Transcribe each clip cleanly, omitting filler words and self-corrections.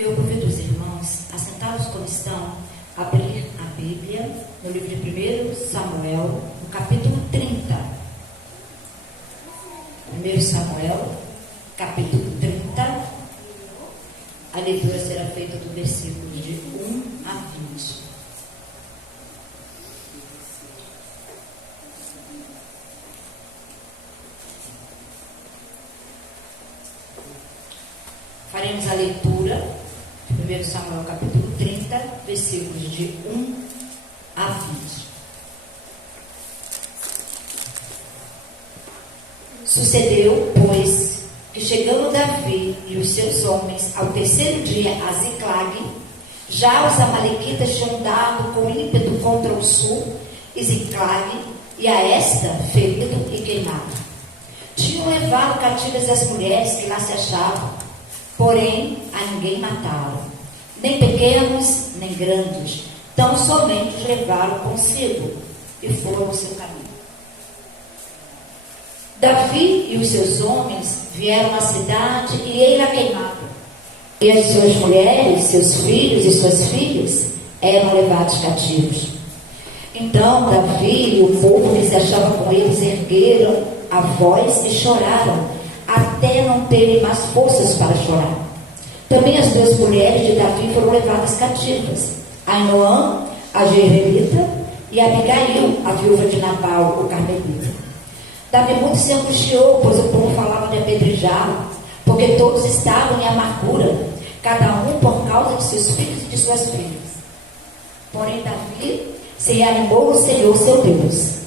Eu convido os irmãos, assentados como estão, a abrir a Bíblia no livro de 1 Samuel, no capítulo 30. 1 Samuel, capítulo 30. A leitura será feita do versículo de 1 a 20. Faremos a leitura de 1 Samuel capítulo 30, versículos de 1 a 20. Sucedeu, pois, que chegando Davi e os seus homens ao terceiro dia a Ziclague, já os amalequitas tinham dado com ímpeto contra o sul, e Ziclague, e a esta ferido e queimado. Tinham levado cativas as mulheres que lá se achavam, porém a ninguém mataram, nem pequenos, nem grandes, tão somente os levaram consigo, e foram ao seu caminho. Davi e os seus homens vieram à cidade e ei-la queimada, e as suas mulheres, seus filhos e suas filhas eram levados cativos. Então Davi e o povo que se achava com eles ergueram a voz e choraram, até não terem mais forças para chorar. Também as duas mulheres de Davi foram levadas cativas, Ainoã, a Jezreelita, e Abigail, a viúva de Nabal, o carmelita. Davi muito se angustiou, pois o povo falava de apedrejá-lo, porque todos estavam em amargura, cada um por causa de seus filhos e de suas filhas. Porém Davi se reanimou no Senhor seu Deus.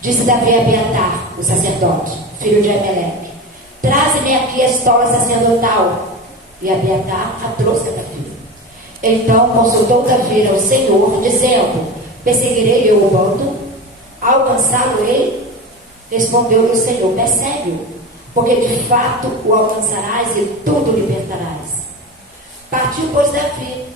Disse Davi a Abiatar, o sacerdote, filho de Ameleque: traze-me aqui a estola sacerdotal. E Abiatar a trouxe a Davi. Então consultou Davi ao Senhor, dizendo: perseguirei eu o bando? Alcançá-lo-ei? Respondeu-lhe o Senhor: persegue-o, porque de fato o alcançarás e tudo libertarás. Partiu, pois, Davi,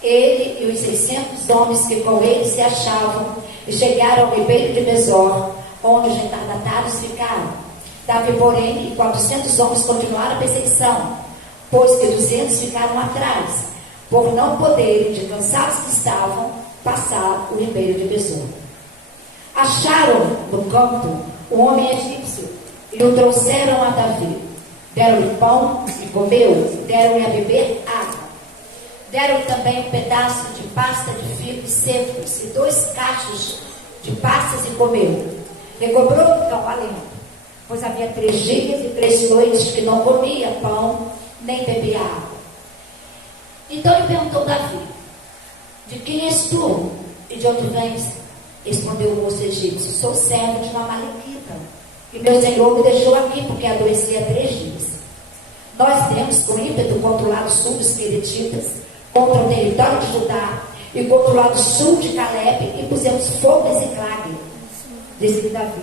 ele e os 600 homens que com ele se achavam, e chegaram ao ribeiro de Besor, onde os retardatários ficaram. Davi, porém, e 400 homens continuaram a perseguição, pois que 200 ficaram atrás, por não poderem, de cansados que estavam, passar o ribeiro de Besor. Acharam no campo um homem egípcio e o trouxeram a Davi. Deram-lhe pão e comeu, deram-lhe a beber água. Deram-lhe também um pedaço de pasta de figos secos e 2 cachos de passas e comeu. Recobrou então alento, pois havia 3 dias e 3 noites que não comia pão nem bebia água. Então ele perguntou a Davi: de quem és tu e de onde vens? Respondeu o moço egípcio: sou servo de uma amalequita, e meu senhor me deixou aqui porque adoecia 3 dias. Nós temos com ímpeto contra o lado sul dos Queretitas, contra o território de Judá e contra o lado sul de Caleb, e pusemos fogo em Ziclague. Disse-lhe Davi: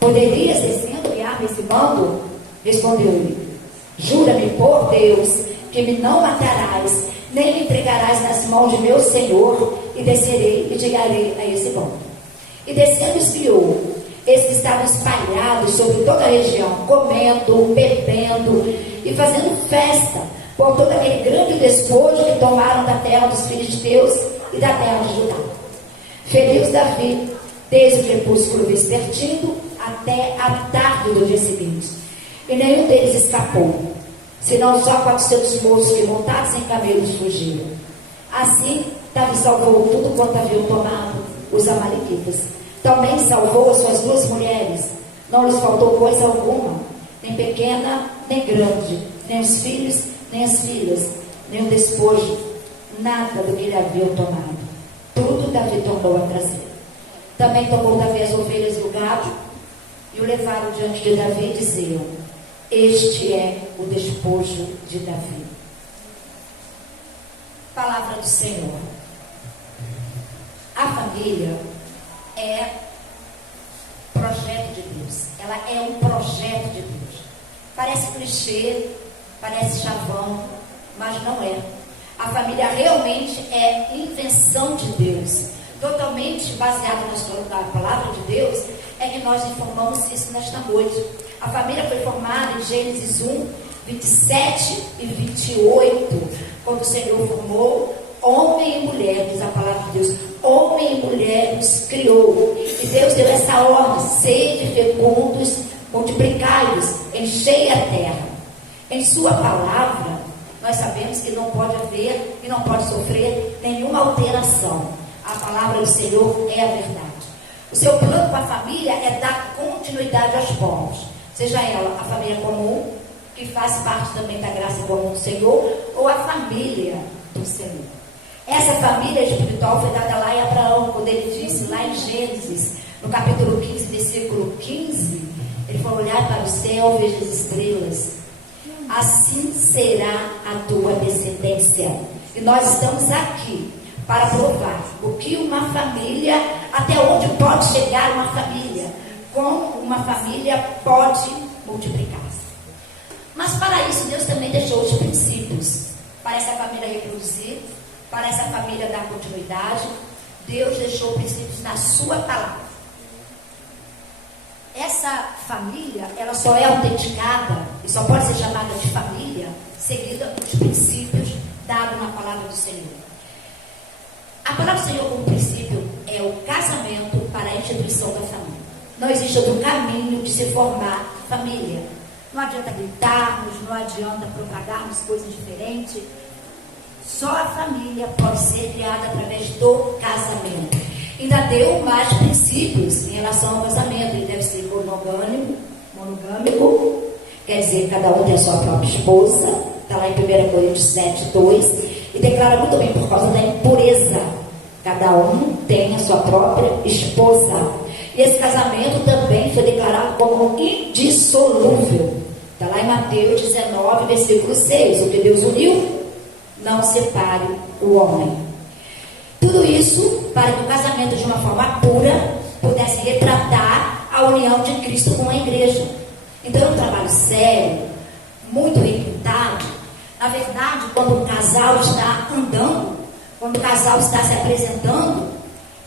poderias descendo guiar-me esse bando? Respondeu-lhe: jura-me por Deus que me não matarás, nem me entregarás nas mãos de meu senhor, e descerei e chegarei a esse bando. E descendo espiou, eis que estavam espalhados sobre toda a região, comendo, bebendo e fazendo festa por todo aquele grande despojo que tomaram da terra dos filisteus e da terra de Judá. Feriu-os Davi desde o crepúsculo vespertino até a tarde do dia seguinte, e nenhum deles escapou, senão só 400 moços que, montados em camelos, fugiram. Assim Davi salvou tudo quanto haviam tomado os amalequitas. Também salvou as suas 2 mulheres. Não lhes faltou coisa alguma, nem pequena, nem grande, nem os filhos, nem as filhas, nem o despojo, nada do que lhe haviam tomado. Tudo Davi tornou a trazer. Também tomou Davi as ovelhas e o gado, e o levaram diante de Davi e diziam: este é o despojo de Davi. Palavra do Senhor. A família é projeto de Deus. Ela é um projeto de Deus. Parece clichê, parece chavão, mas não é. A família realmente é invenção de Deus. Totalmente baseada na palavra de Deus, é que nós informamos isso nesta noite. A família foi formada em Gênesis 1, 27 e 28, quando o Senhor formou homem e mulher, diz a palavra de Deus, homem e mulher os criou. E Deus deu essa ordem: sede fecundos, multiplicai-vos, enchei a terra. Em sua palavra, nós sabemos que não pode haver e não pode sofrer nenhuma alteração. A palavra do Senhor é a verdade. O seu plano com a família é dar continuidade aos povos, seja ela a família comum, que faz parte também da graça comum do Senhor, ou a família do Senhor. Essa família espiritual foi dada lá em Abraão, quando ele disse lá em Gênesis, no capítulo 15, versículo 15, ele falou: olhar para o céu, veja as estrelas, assim será a tua descendência. E nós estamos aqui para provar o que uma família, até onde pode chegar uma família, como uma família pode multiplicar-se. Mas para isso Deus também deixou os princípios, para essa família reproduzir, para essa família dar continuidade. Deus deixou princípios na sua palavra. Essa família, ela só é autenticada e só pode ser chamada de família seguida os princípios dados na palavra do Senhor. A palavra do Senhor como princípio é o casamento para a instituição da família. Não existe outro caminho de se formar família. Não adianta gritarmos, não adianta propagarmos coisas diferentes. Só a família pode ser criada através do casamento. Ainda deu mais princípios em relação ao casamento. Ele deve ser monogâmico, quer dizer, cada um tem a sua própria esposa. Está lá em 1 Coríntios 7, 2. E declara muito bem por causa da impureza. Cada um tem a sua própria esposa. E esse casamento também foi declarado como indissolúvel. Está lá em Mateus 19, versículo 6. O que Deus uniu, não separe o homem. Tudo isso para que o casamento, de uma forma pura, pudesse retratar a união de Cristo com a igreja. Então é um trabalho sério, muito requintado. Na verdade, quando o casal está andando, quando o casal está se apresentando,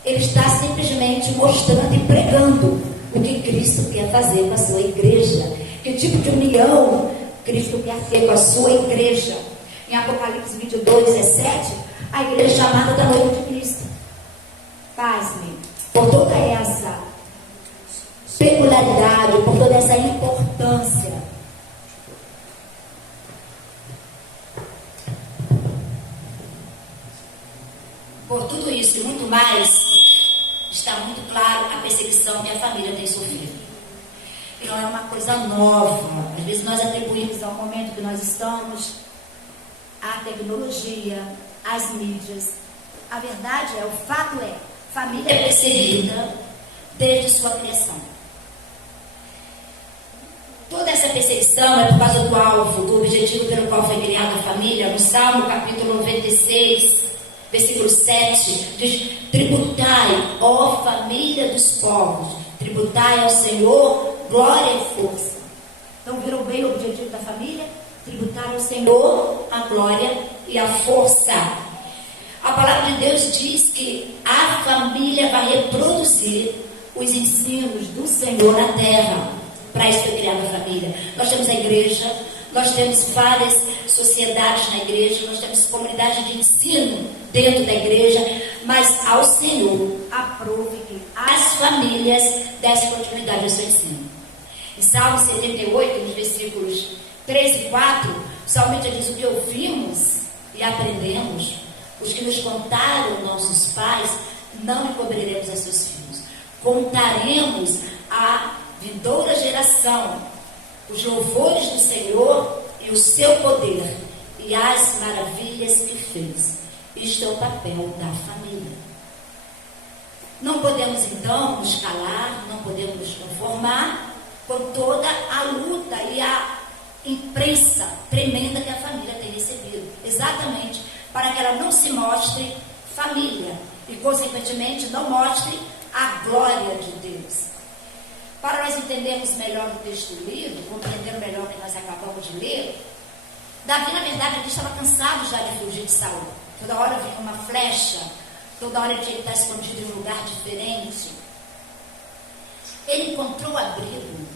ele está simplesmente mostrando e pregando o que Cristo quer fazer com a sua igreja. Que tipo de união Cristo quer ter com a sua igreja. Em Apocalipse 22, 17, a igreja é chamada da noiva de Cristo. Pasme, por toda essa peculiaridade, por toda essa importância. Por tudo isso e muito mais, está muito claro a perseguição que a família tem sofrido. E não é uma coisa nova. Às vezes nós atribuímos ao momento que nós estamos, à tecnologia, às mídias. A verdade é, o fato é, família é perseguida desde sua criação. Toda essa perseguição é por causa do alvo, do objetivo pelo qual foi criada a família. No Salmo capítulo 96, versículo 7, diz: tributai, ó família dos povos, tributai ao Senhor glória e força. Então viram bem o objetivo da família? Tributar ao Senhor a glória e a força. A palavra de Deus diz que a família vai reproduzir os ensinos do Senhor na terra. Para isso foi criada a família. Nós temos a igreja, nós temos várias sociedades na igreja, nós temos comunidades de ensino dentro da igreja, mas ao Senhor aprove que as famílias dessem continuidade ao seu ensino. Em Salmo 78, nos versículos 3 e 4, o salmista diz: o que ouvimos e aprendemos, os que nos contaram nossos pais, não encobriremos a seus filhos. Contaremos à vindoura geração os louvores do Senhor e o seu poder e as maravilhas que fez. Isto é o papel da família. Não podemos então nos calar, não podemos nos conformar com toda a luta e a imprensa tremenda que a família tem recebido, exatamente para que ela não se mostre família e, consequentemente, não mostre a glória de Deus. Para nós entendermos melhor o texto lido, compreender melhor o que nós acabamos de ler, Davi, na verdade, ele estava cansado já de fugir de Saul. Toda hora vinha uma flecha, toda hora ele tinha que estar escondido em um lugar diferente. Ele encontrou abrigo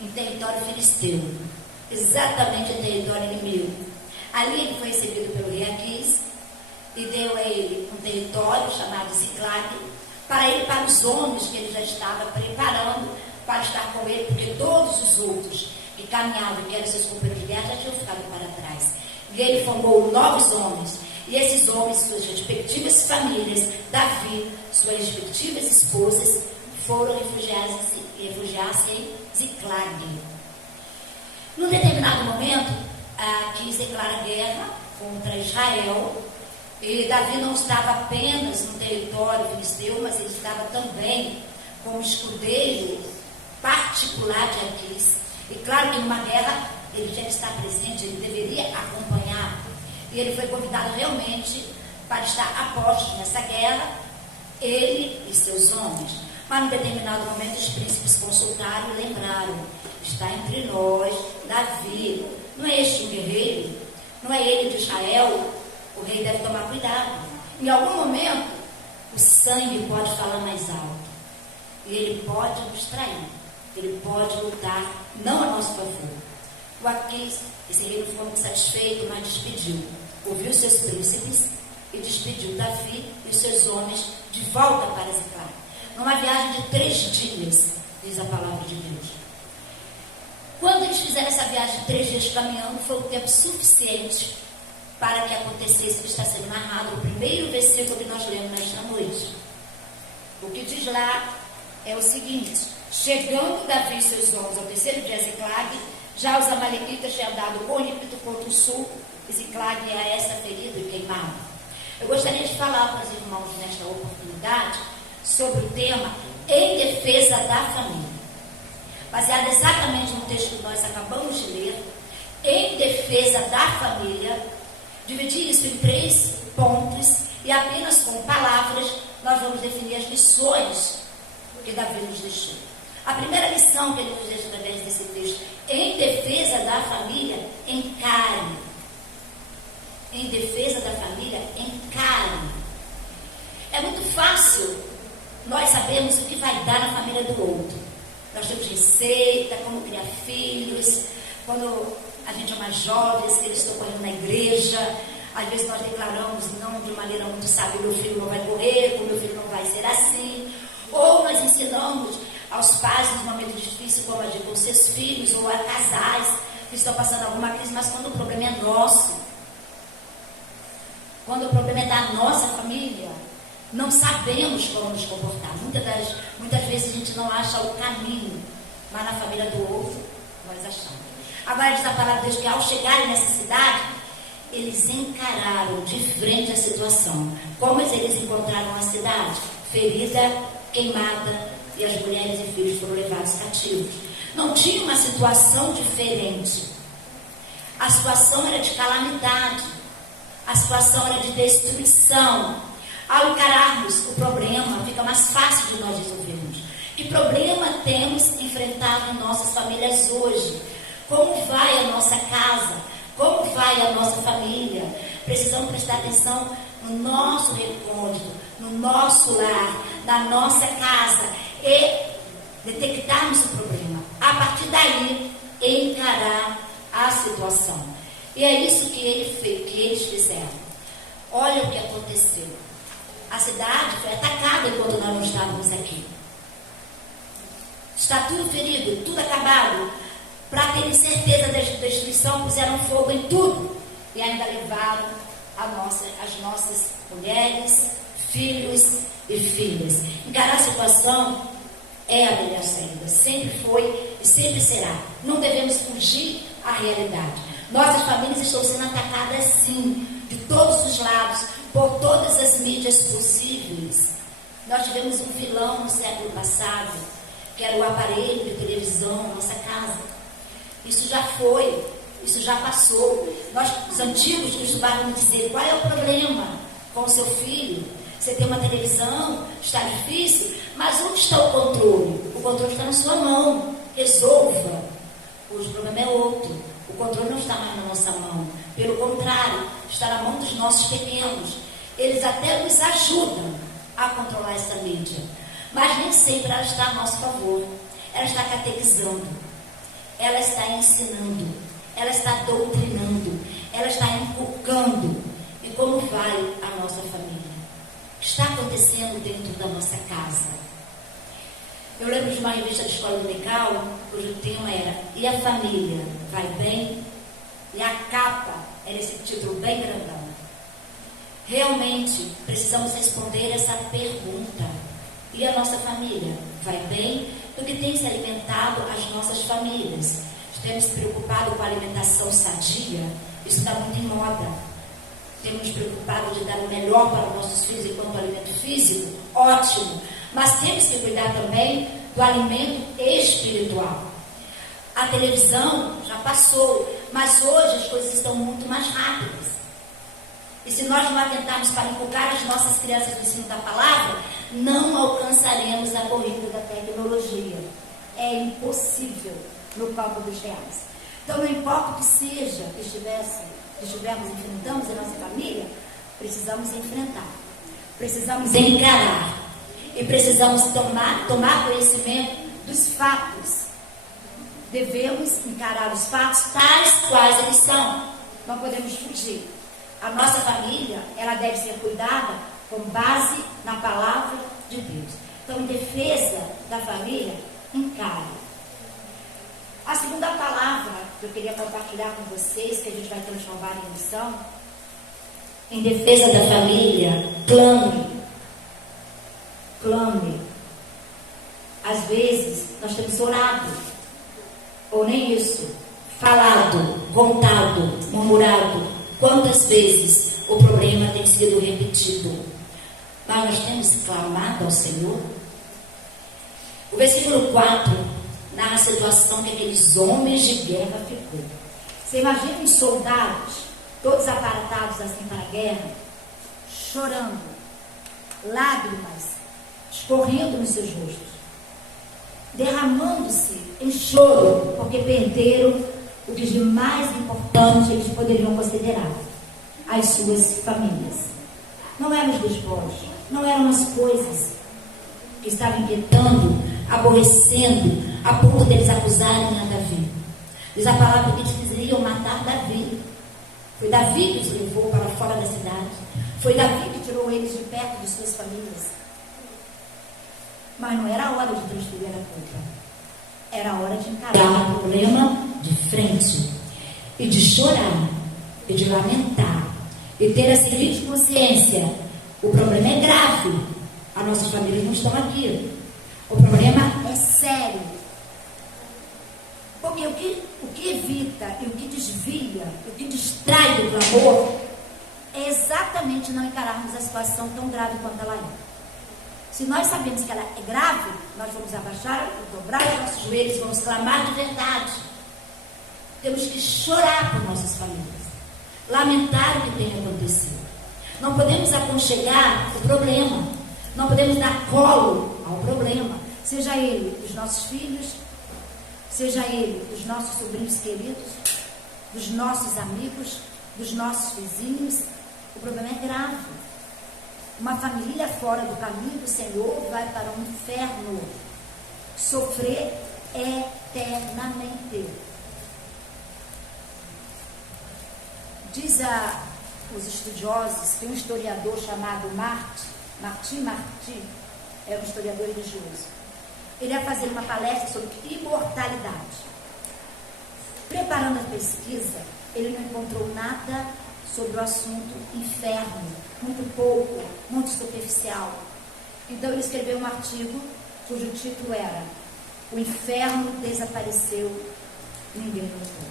em território filisteu. exatamente em território inimigo. Ali ele foi recebido pelo rei Aquis e deu a ele um território chamado Ziclague, para os homens que ele já estava preparando para estar com ele, porque todos os outros que caminhavam, que eram seus companheiros de guerra, já tinham ficado para trás. E ele formou novos homens, e esses homens, suas respectivas famílias, Davi, suas respectivas esposas, foram refugiar-se em Ziclague. Num determinado momento, Aquis declara guerra contra Israel, e Davi não estava apenas no território filisteu, mas ele estava também como escudeiro particular de Aquis. E claro que numa guerra ele tinha que estar presente, ele deveria acompanhar. E ele foi convidado realmente para estar a postos nessa guerra, ele e seus homens. Mas num determinado momento os príncipes consultaram e lembraram: está entre nós Davi, não é este um guerreiro? Não é ele de Israel? O rei deve tomar cuidado. Em algum momento o sangue pode falar mais alto e ele pode nos trair, ele pode lutar não a nosso favor. O Aquis, esse rei não ficou muito satisfeito, mas despediu, ouviu seus príncipes e despediu Davi e os seus homens de volta para Ziclague, numa viagem de 3 dias, diz a palavra de Deus. Quando eles fizeram essa viagem de 3 dias caminhando, foi o tempo suficiente para que acontecesse o que está sendo narrado no primeiro versículo que nós lemos nesta noite. O que diz lá é o seguinte: chegando Davi e seus homens ao 3º dia de Ziclague, já os amalequitas tinham dado com ímpeto contra o sul, e Ziclague a essa ferida e queimado. Eu gostaria de falar para os irmãos nesta oportunidade sobre o tema em defesa da família, baseado exatamente no texto que nós acabamos de ler. Em defesa da família, dividir isso em 3 pontos e apenas com palavras nós vamos definir as lições que Davi nos deixou. A primeira lição que ele nos deixa através desse texto: em defesa da família, encare. Em defesa da família, encare. É muito fácil nós sabermos o que vai dar na família do outro. Nós temos receita, como criar filhos. Quando a gente é mais jovem, que eles estão correndo na igreja, às vezes nós declaramos não de maneira muito sábia: meu filho não vai correr, o meu filho não vai ser assim. Ou nós ensinamos aos pais nos momentos difíceis como agir com seus filhos, ou a casais que estão passando alguma crise, mas quando o problema é nosso, quando o problema é da nossa família, não sabemos como nos comportar. Muitas vezes a gente não acha o caminho, mas na família do outro nós achamos. Agora diz a palavra de Deus que ao chegarem nessa cidade, eles encararam de frente a situação. Como eles encontraram a cidade? Ferida, queimada, e as mulheres e filhos foram levados cativos. Não tinha uma situação diferente. A situação era de calamidade. A situação era de destruição. Ao encararmos o problema, fica mais fácil de nós resolvermos. Que problema temos enfrentado em nossas famílias hoje? Como vai a nossa casa? Como vai a nossa família? Precisamos prestar atenção no nosso recôndito, no nosso lar, na nossa casa, e detectarmos o problema. A partir daí, encarar a situação. E é isso que eles fizeram. Olha o que aconteceu. A cidade foi atacada enquanto nós não estávamos aqui. Está tudo ferido, tudo acabado. Para terem certeza da destruição, puseram fogo em tudo. E ainda levaram as nossas mulheres, filhos e filhas. Encarar a situação é a melhor saída. Sempre foi e sempre será. Não devemos fugir à realidade. Nossas famílias estão sendo atacadas sim, de todos os lados, por todas as mídias possíveis. Nós tivemos um vilão no século passado, que era o aparelho de televisão na nossa casa. Isso já foi, isso já passou. Os antigos costumavam dizer: qual é o problema com o seu filho? Você tem uma televisão, está difícil, mas onde está o controle? O controle está na sua mão. Resolva. Hoje o problema é outro. O controle não está mais na nossa mão. Pelo contrário, está na mão dos nossos pequenos. Eles até nos ajudam a controlar essa mídia, mas nem sempre ela está a nosso favor. Ela está catequizando, ela está ensinando, ela está doutrinando, ela está inculcando. E como vai a nossa família? O que está acontecendo dentro da nossa casa? Eu lembro de uma revista de escola dominical, cujo tema era "E a família vai bem?" E a capa era esse título bem grandão. Realmente precisamos responder essa pergunta. E a nossa família vai bem? Do que tem se alimentado as nossas famílias? Temos se preocupado com a alimentação sadia? Isso está muito em moda. Temos nos preocupado de dar o melhor para os nossos filhos enquanto alimento físico? Ótimo. Mas temos que cuidar também do alimento espiritual. A televisão já passou, mas hoje as coisas estão muito mais rápidas. E se nós não atentarmos para inculcar as nossas crianças no ensino da palavra, não alcançaremos a corrida da tecnologia. É impossível no campo dos reais. Então, não importa o que seja que estivermos enfrentando em nossa família, precisamos enfrentar, precisamos encarar e precisamos tomar conhecimento dos fatos. Devemos encarar os fatos tais quais eles são. Não podemos fugir. A nossa família, ela deve ser cuidada com base na palavra de Deus. Então, em defesa da família, encare. A segunda palavra que eu queria compartilhar com vocês, que a gente vai transformar em lição, em defesa da família, clame. Clame. Às vezes, nós temos orado, ou nem isso, falado, contado, murmurado. Quantas vezes o problema tem sido repetido? Mas nós temos clamado ao Senhor. O versículo 4 narra a situação que aqueles homens de guerra ficou. Você imagina os soldados, todos aparatados assim para a guerra, chorando, lágrimas escorrendo nos seus rostos, derramando-se em choro, porque perderam o que de mais importante eles poderiam considerar: as suas famílias. Não eram os despojos, não eram as coisas que estavam inquietando, aborrecendo, a ponto deles acusarem a Davi. Diz a palavra que eles queriam matar Davi. Foi Davi que os levou para fora da cidade. Foi Davi que tirou eles de perto de suas famílias. Mas não era a hora de transferir a culpa. Era a hora de encarar o problema de frente. E de chorar. E de lamentar. E ter a seguinte consciência: o problema é grave. As nossas famílias não estão aqui. O problema é sério. Porque o que evita e o que desvia, o que distrai do clamor, é exatamente não encararmos a situação tão grave quanto ela é. Se nós sabemos que ela é grave, nós vamos abaixar, dobrar os nossos joelhos, vamos clamar de verdade. Temos que chorar por nossas famílias, lamentar o que tem acontecido. Não podemos aconchegar o problema, não podemos dar colo ao problema, seja ele dos nossos filhos, seja ele dos nossos sobrinhos queridos, dos nossos amigos, dos nossos vizinhos. O problema é grave. Uma família fora do caminho do Senhor vai para um inferno, sofrer eternamente. Diz os estudiosos, tem um historiador chamado Martin, é um historiador religioso. Ele ia fazer uma palestra sobre imortalidade. Preparando a pesquisa, ele não encontrou nada sobre o assunto inferno, muito pouco, muito superficial. Então ele escreveu um artigo cujo título era "O inferno desapareceu, ninguém notou".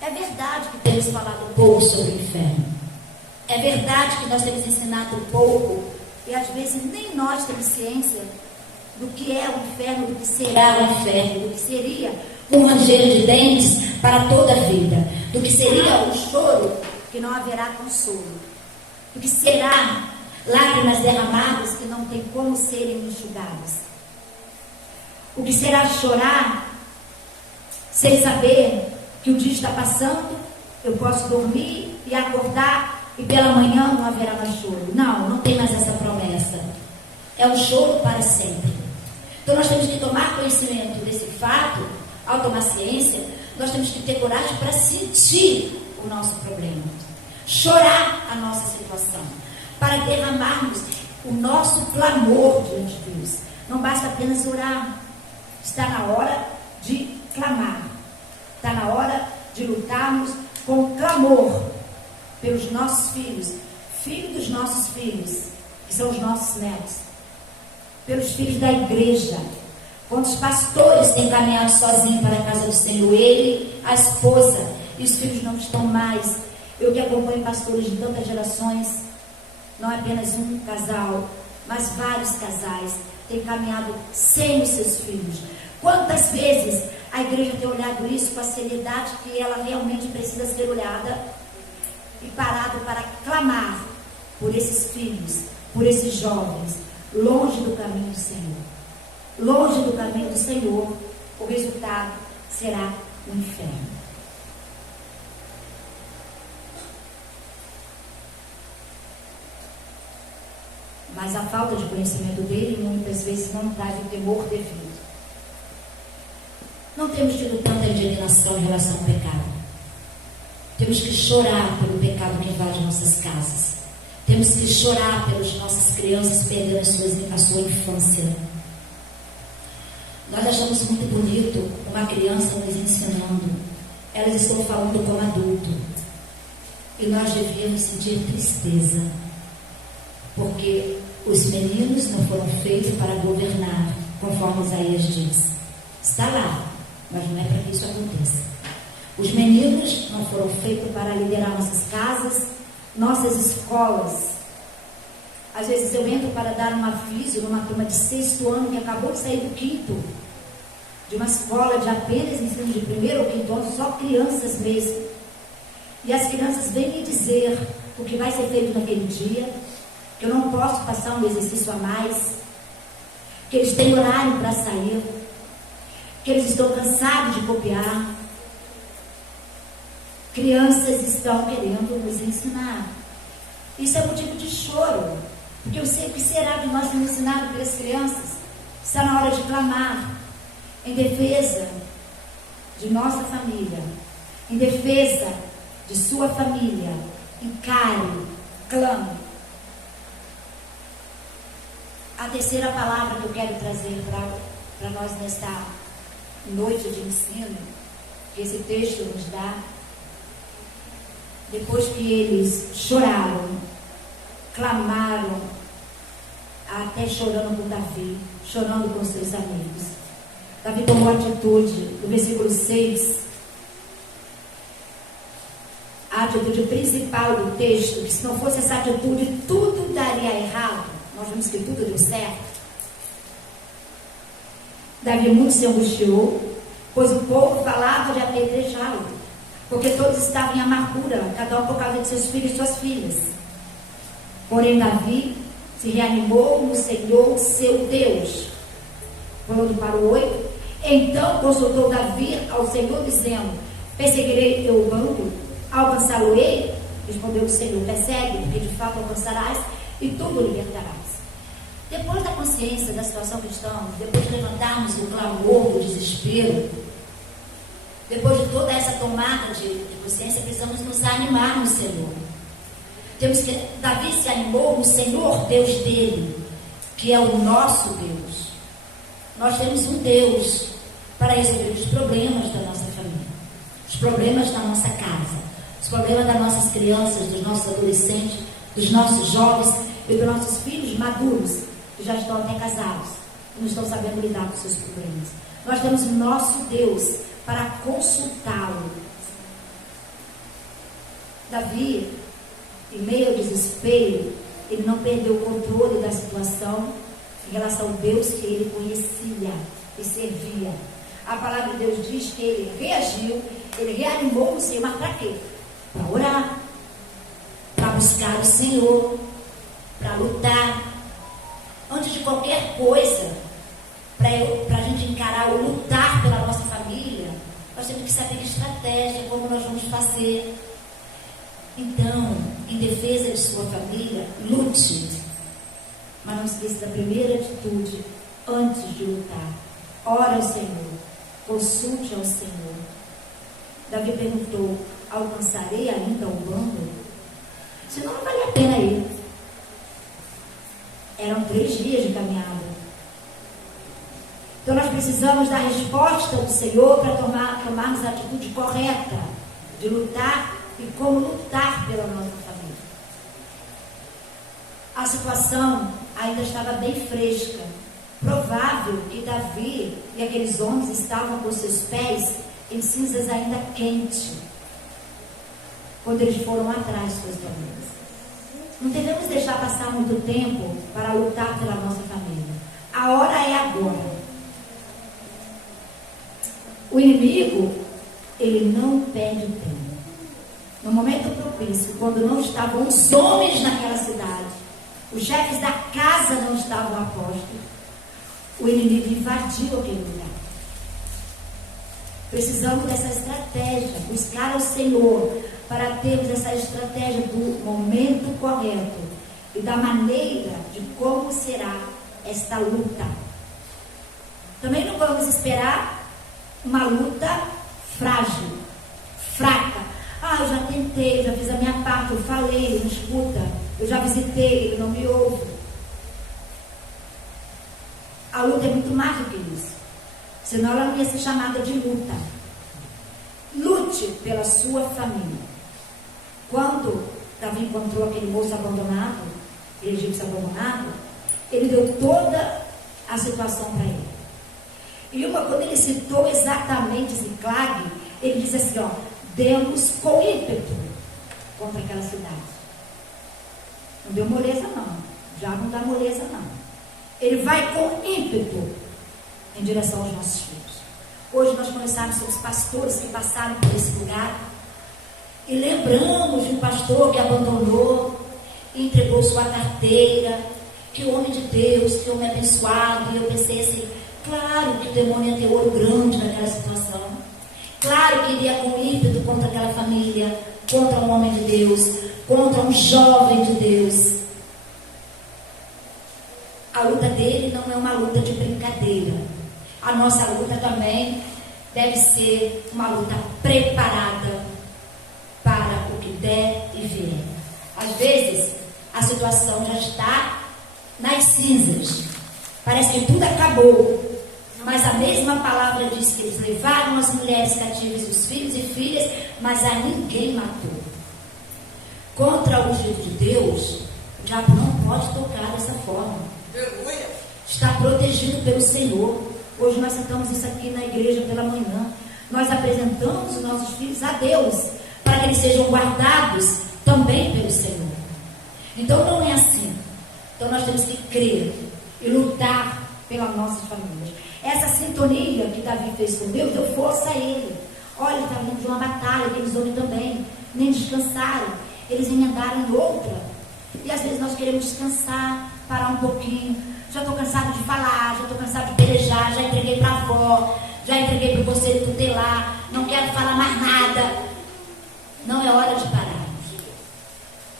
É verdade que temos falado pouco sobre o inferno. É verdade que nós temos ensinado pouco, e às vezes nem nós temos ciência do que é o inferno, do que será o inferno, do que seria um ranger de dentes para toda a vida, do que seria um choro que não haverá consolo, do que será lágrimas derramadas que não tem como serem enxugadas, o que será chorar sem saber que o dia está passando, eu posso dormir e acordar e pela manhã não haverá mais choro. Não tem mais essa promessa. É um choro para sempre. Então nós temos que tomar conhecimento desse fato Ao tomar ciência, nós temos que ter coragem para sentir o nosso problema, chorar a nossa situação, para derramarmos o nosso clamor diante de Deus. Não basta apenas orar. Está na hora de clamar. Está na hora de lutarmos com clamor pelos nossos filhos, filhos dos nossos filhos, que são os nossos netos, pelos filhos da igreja. Quantos pastores têm caminhado sozinhos para a casa do Senhor? Ele, a esposa, e os filhos não estão mais. Eu que acompanho pastores de tantas gerações, não é apenas um casal, mas vários casais têm caminhado sem os seus filhos. Quantas vezes a igreja tem olhado isso com a seriedade que ela realmente precisa ser olhada e parado para clamar por esses filhos, por esses jovens, longe do caminho do Senhor. Longe do caminho do Senhor, o resultado será o inferno. Mas a falta de conhecimento dele muitas vezes não traz o temor devido. Não temos tido tanta indignação em relação ao pecado. Temos que chorar pelo pecado que invade nossas casas. Temos que chorar pelas nossas crianças perdendo a sua infância. Nós achamos muito bonito uma criança nos ensinando. Elas estão falando como adulto. E nós devíamos sentir tristeza. Porque os meninos não foram feitos para governar, conforme Isaías diz. Está lá, mas não é para que isso aconteça. Os meninos não foram feitos para liderar nossas casas, nossas escolas. Às vezes eu entro para dar um aviso numa turma de 6º ano que acabou de sair do 5º, de uma escola de apenas ensino de 1º ou 5º ano, só crianças mesmo. E as crianças vêm me dizer o que vai ser feito naquele dia, que eu não posso passar um exercício a mais, que eles têm horário para sair, que eles estão cansados de copiar. Crianças estão querendo nos ensinar. Isso é motivo de choro, porque eu sei o que será de nós nos ensinar pelas crianças. Está na hora de clamar em defesa de nossa família, em defesa de sua família. Encare, clame. A terceira palavra que eu quero trazer para nós nesta noite de ensino, que esse texto nos dá, depois que eles choraram, clamaram, até chorando com Davi, chorando com seus amigos. Davi tomou atitude, no versículo 6, a atitude principal do texto, que se não fosse essa atitude, tudo daria errado. Nós vemos que tudo deu certo. Davi muito se angustiou, pois o povo falava de apedrejá-lo, porque todos estavam em amargura, cada um por causa de seus filhos e suas filhas. Porém Davi se reanimou no Senhor, seu Deus. Pulando para o 8, então consultou Davi ao Senhor, dizendo: perseguirei eu o bando, alcançá-lo-ei? Respondeu o Senhor: persegue, porque de fato alcançarás e tudo libertarás. Depois da consciência da situação que estamos, depois de levantarmos o clamor do desespero, depois de toda essa tomada de consciência, precisamos nos animar no Senhor. Davi se animou no Senhor, Deus dele, que é o nosso Deus. Nós temos um Deus para resolver os problemas da nossa família, os problemas da nossa casa, os problemas das nossas crianças, dos nossos adolescentes, dos nossos jovens e dos nossos filhos maduros, que já estão até casados e não estão sabendo lidar com seus problemas. Nós temos o nosso Deus para consultá-lo. Davi, em meio ao desespero, ele não perdeu o controle da situação em relação ao Deus que ele conhecia e servia. A palavra de Deus diz que ele reagiu, ele reanimou o Senhor, mas para quê? Para orar, para buscar o Senhor, para lutar. Antes de qualquer coisa, para a gente encarar ou lutar pela nossa família, nós temos que saber a estratégia, como nós vamos fazer. Então, em defesa de sua família, lute. Mas não esqueça da primeira atitude antes de lutar. Ora ao Senhor. consulte ao Senhor. Davi perguntou: alcançarei ainda o bando? Senão não valia a pena ir. Eram 3 dias de caminhada. Então nós precisamos da resposta do Senhor para tomarmos a atitude correta de lutar e como lutar pela nossa família. A situação ainda estava bem fresca. Provável que Davi e aqueles homens estavam com seus pés em cinzas ainda quentes quando eles foram atrás de suas famílias. Não devemos deixar passar muito tempo para lutar pela nossa família. A hora é agora. O inimigo, ele não perde tempo. No momento propício, quando não estavam os homens naquela cidade, os chefes da casa não estavam a posto, o inimigo invadiu aquele lugar. Precisamos dessa estratégia, buscar ao Senhor para termos essa estratégia do momento correto e da maneira de como será esta luta. Também não vamos esperar uma luta frágil, fraca. Eu já tentei, já fiz a minha parte, eu falei, ele não escuta, eu já visitei, ele não me ouve. A luta é muito mais do que isso. Senão ela não ia ser chamada de luta. Lute pela sua família. Quando Davi encontrou aquele moço abandonado, aquele egípcio abandonado, ele deu toda a situação para ele. E quando ele citou exatamente Ziclag, ele disse assim, demos com ímpeto contra aquela cidade. Não deu moleza não, já não dá moleza não. Ele vai com ímpeto em direção aos nossos filhos. Hoje nós conversamos sobre os pastores que passaram por esse lugar e lembramos de um pastor que abandonou e entregou sua carteira. Que homem de Deus, que homem abençoado. E eu pensei assim, claro que o demônio ia ter ouro grande naquela situação. Claro que iria com ímpeto contra aquela família, contra um homem de Deus, contra um jovem de Deus. A luta dele não é uma luta de brincadeira. A nossa luta também deve ser uma luta preparada para o que der e vier. Às vezes, a situação já está nas cinzas. Parece que tudo acabou. Mas a mesma palavra diz que eles levaram as mulheres cativas e os filhos e filhas, mas a ninguém matou. Contra o ungido de Deus, o diabo não pode tocar dessa forma. Está protegido pelo Senhor. Hoje nós sentamos isso aqui na igreja pela manhã. Nós apresentamos os nossos filhos a Deus, para que eles sejam guardados também pelo Senhor. Então não é assim. Então nós temos que crer e lutar pelas nossas famílias. Essa sintonia que Davi fez com Deus deu força a ele. Olha, ele estava vindo de uma batalha, aqueles homens também nem descansaram, eles emendaram em outra. E às vezes nós queremos descansar, parar um pouquinho. Já estou cansado de falar, já estou cansado de pelejar, já entreguei para a avó, já entreguei para o conselho tutelar, não quero falar mais nada. Não é hora de pararmos,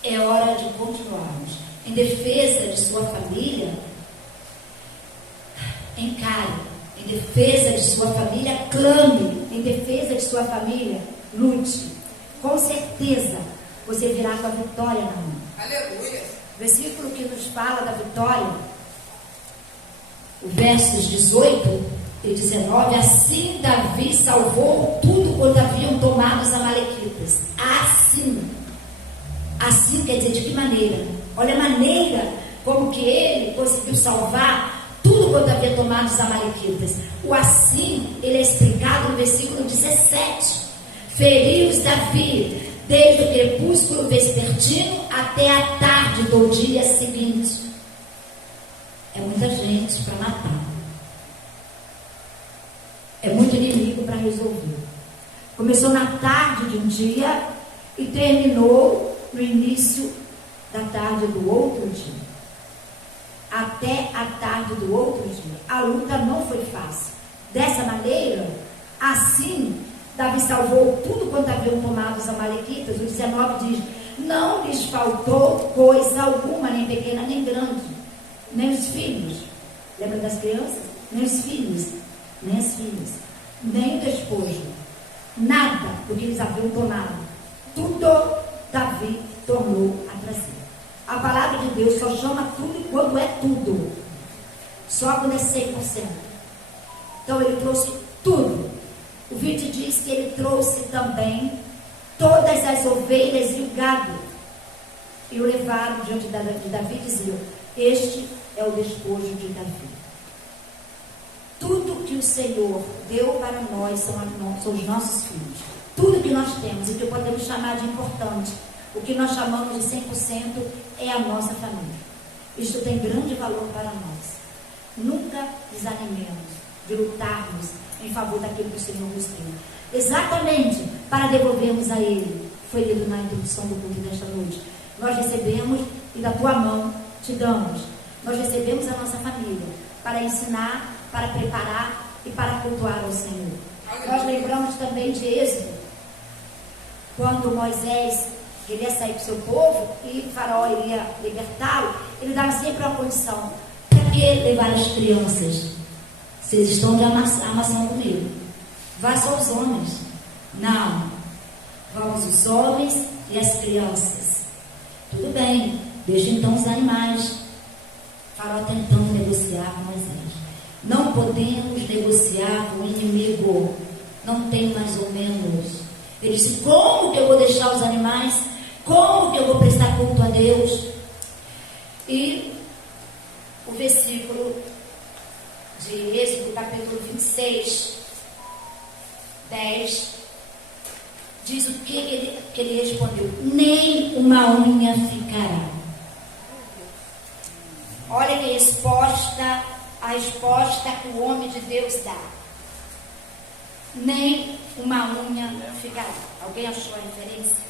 é hora de continuarmos. Em defesa de sua família, encare. Em defesa de sua família, clame. Em defesa de sua família, lute. Com certeza, você virá com a vitória na mão. Aleluia. Versículo que nos fala da vitória, versos 18 e 19. Assim Davi salvou tudo quando haviam tomado os amalequitas. Assim quer dizer de que maneira? Olha a maneira como que ele conseguiu salvar tudo quando havia tomado os amalequitas. O assim, ele é explicado no versículo 17. Feriu-os Davi desde o crepúsculo vespertino até a tarde do dia seguinte. É muita gente para matar. É muito inimigo para resolver. Começou na tarde de um dia e terminou no início da tarde do outro dia. Até a tarde do outro dia. A luta não foi fácil. Dessa maneira, assim, Davi salvou tudo quanto haviam tomado os amalequitas. O 19 diz: não lhes faltou coisa alguma, nem pequena nem grande, nem os filhos. Lembra das crianças? Nem os filhos, nem as filhas. nem o despojo, nada do que eles haviam tomado, tudo Davi tornou a trazer. A palavra de Deus só chama tudo quando é tudo, só quando é 100%. Então ele trouxe tudo. O vídeo diz que ele trouxe também todas as ovelhas e o gado, e o levaram diante de Davi e diziam: este é o despojo de Davi. Tudo que o Senhor deu para nós são os nossos filhos. Tudo que nós temos e que podemos chamar de importante, o que nós chamamos de 100%, é a nossa família. Isto tem grande valor para nós. Nunca desanimemos de lutarmos em favor daquilo que o Senhor nos deu, exatamente para devolvermos a Ele. Foi lido na introdução do culto desta noite. Nós recebemos e da tua mão te damos. Nós recebemos a nossa família para ensinar, para preparar e para cultuar ao Senhor. Nós lembramos também de Êxodo, quando Moisés queria sair com o seu povo e Faraó iria libertá-lo. Ele dava sempre uma condição: para que levar as crianças? Vocês estão de amassando comigo. Vá só os homens. Não. Vamos os homens e as crianças. Tudo bem, deixa então os animais. Faraó tentando negociar com Moisés. Não podemos negociar com o inimigo. Não tem mais ou menos. Ele disse: como que eu vou deixar os animais? Como que eu vou prestar culto a Deus? E o versículo de Êxodo, capítulo 26, 10, diz o que ele respondeu: nem uma unha ficará. Olha que a resposta que o homem de Deus dá: nem uma unha ficará. Alguém achou a referência?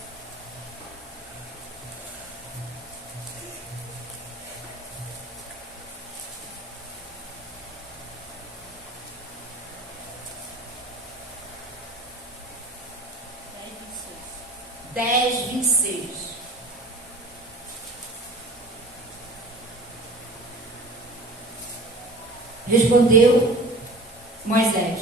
Dez, 26. Respondeu Moisés: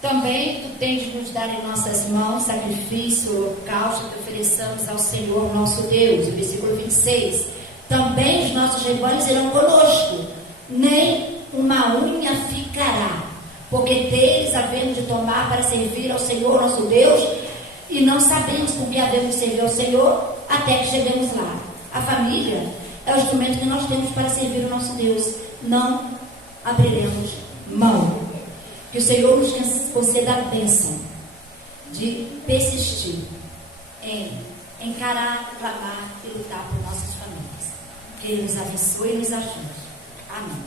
também tu tens de nos dar em nossas mãos sacrifício, holocausto que ofereçamos ao Senhor nosso Deus. O versículo 26. Também os nossos rebanhos irão conosco, nem uma unha ficará, porque deles havemos de tomar para servir ao Senhor nosso Deus, e não sabemos com que havemos de servir ao Senhor até que cheguemos lá. A família é o instrumento que nós temos para servir o nosso Deus. Não abriremos mão. Que o Senhor nos conceda a bênção de persistir em encarar, clamar e lutar por nossas famílias. Que Ele nos abençoe e nos ajude. Amém.